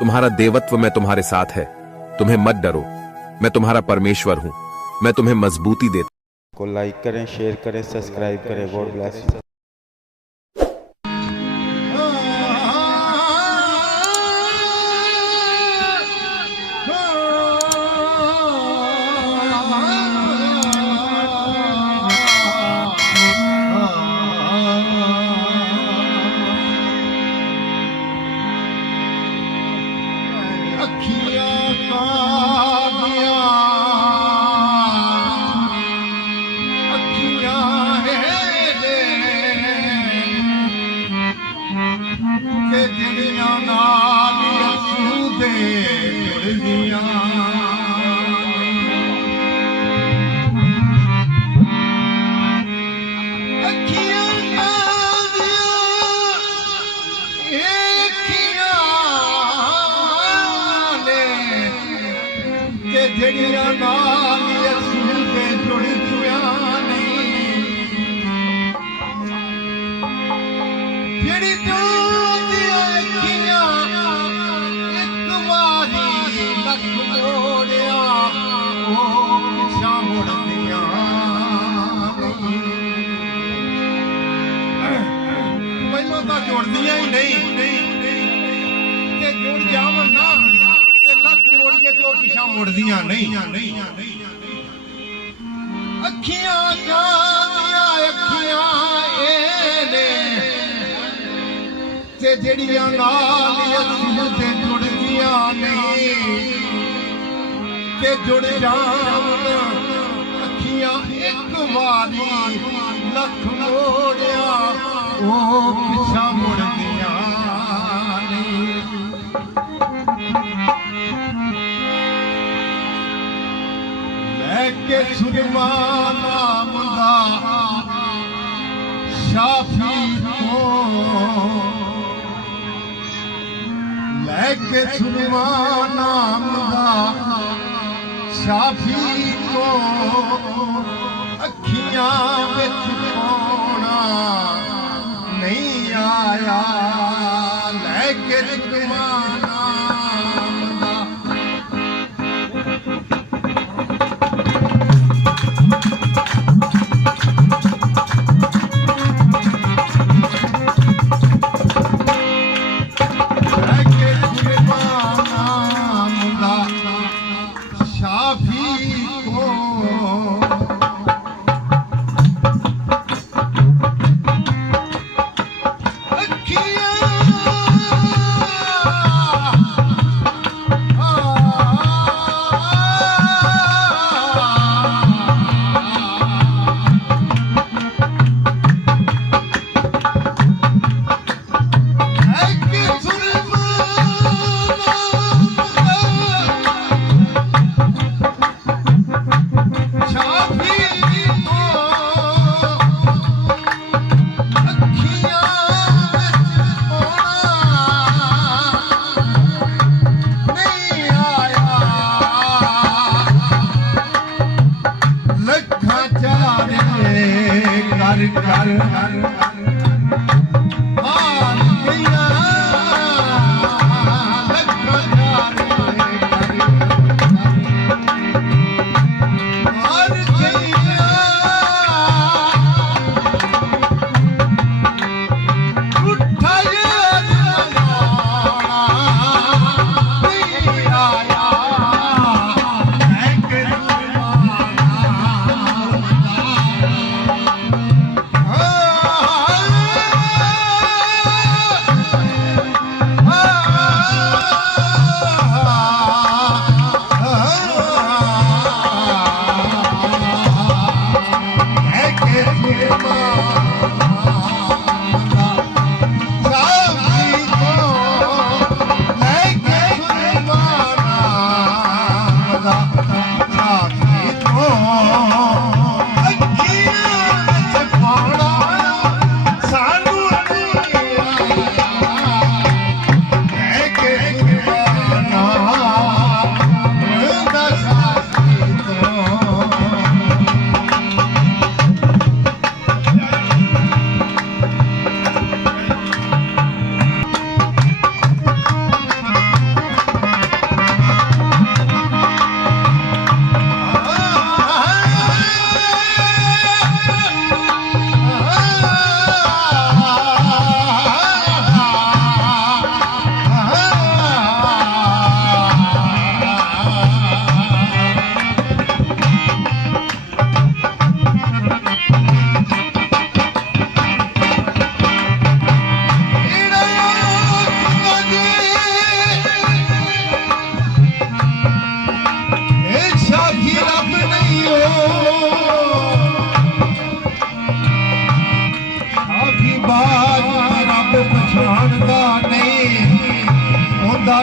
तुम्हारा देवत्व में तुम्हारे साथ है, तुम्हें मत डरो, मैं तुम्हारा परमेश्वर हूं, मैं तुम्हें मजबूती देता को लाइक करें, शेयर करें, सब्सक्राइब करें। God bless you. ਜਿਹੜੀਆਂ ਨਾਲ ਯਿਸੂ ਦੇ ਜੁੜੀਆਂ ਨੇ, ਜਿਹੜੀ ਤੂੰ ਦੀਆਂ ਅੱਖੀਆਂ ਇੱਕ ਵਾਰੀ ਲੱਖ ਮੋੜਿਆ ਉਹ ਪਿਛਾਂ ਮੁੜਦੀਆਂ ਨਹੀਂ। ਪਹਿਲਾਂ ਤਾਂ ਜੁੜਦੀਆਂ ਹੀ ਨਹੀਂ ਤੇ ਜੁੜ ਜਾਵਣ ਨਾ पिछा मुड़दियां नहीं। अखियां अखियां ने ते जड़ियां नाल यीशु ते जुड़दियां नहीं ते जुड़ जावन अखियां एक वारी लख मोड़िया ओ पिछा मुड़दियां के सुरमा नाम दा शाफी को लेके सुरमा नाम दा शाफी को अखियां विच पाउणा नहीं आया। लेके सुरमा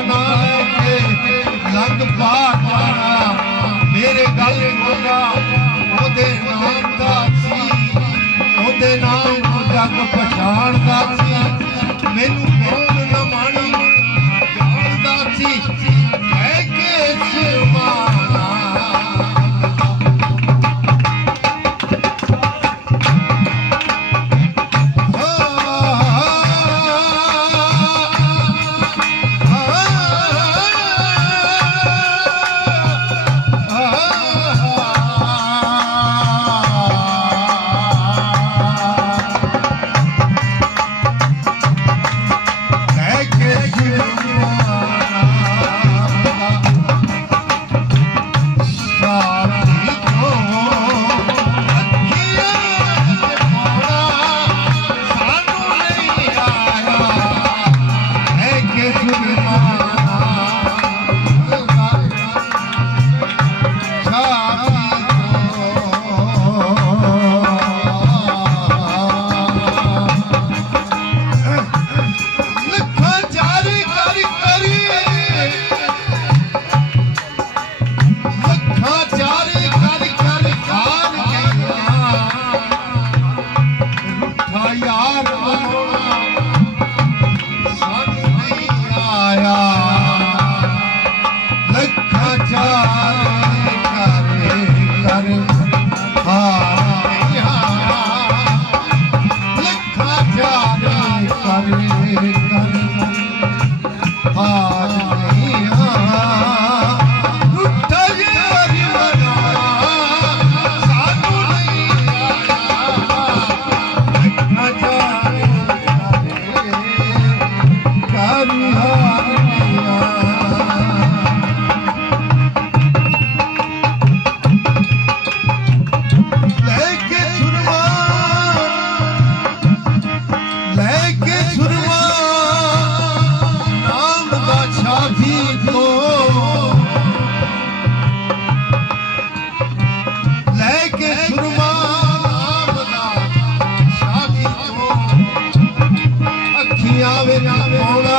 ना है के लंग पा जाना मेरे गल होगा ओदे नाम दा सी ओदे नाम जग पछाणदा सी मैनू कौन न माणी जानदा सी कह के सुरमाना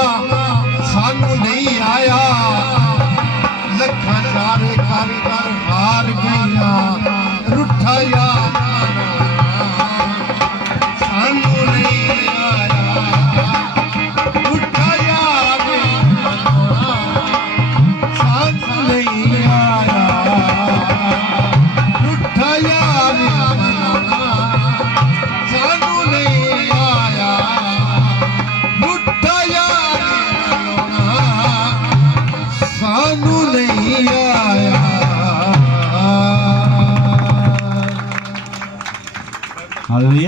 सानू नहीं आया लखा चारे कर कर हार गईया रुठा यार सानू नहीं आया रुठा यार सानू नहीं आया रुठा यार सानू नहीं आया रुठा यार सानू नहीं आया। हालेलुया।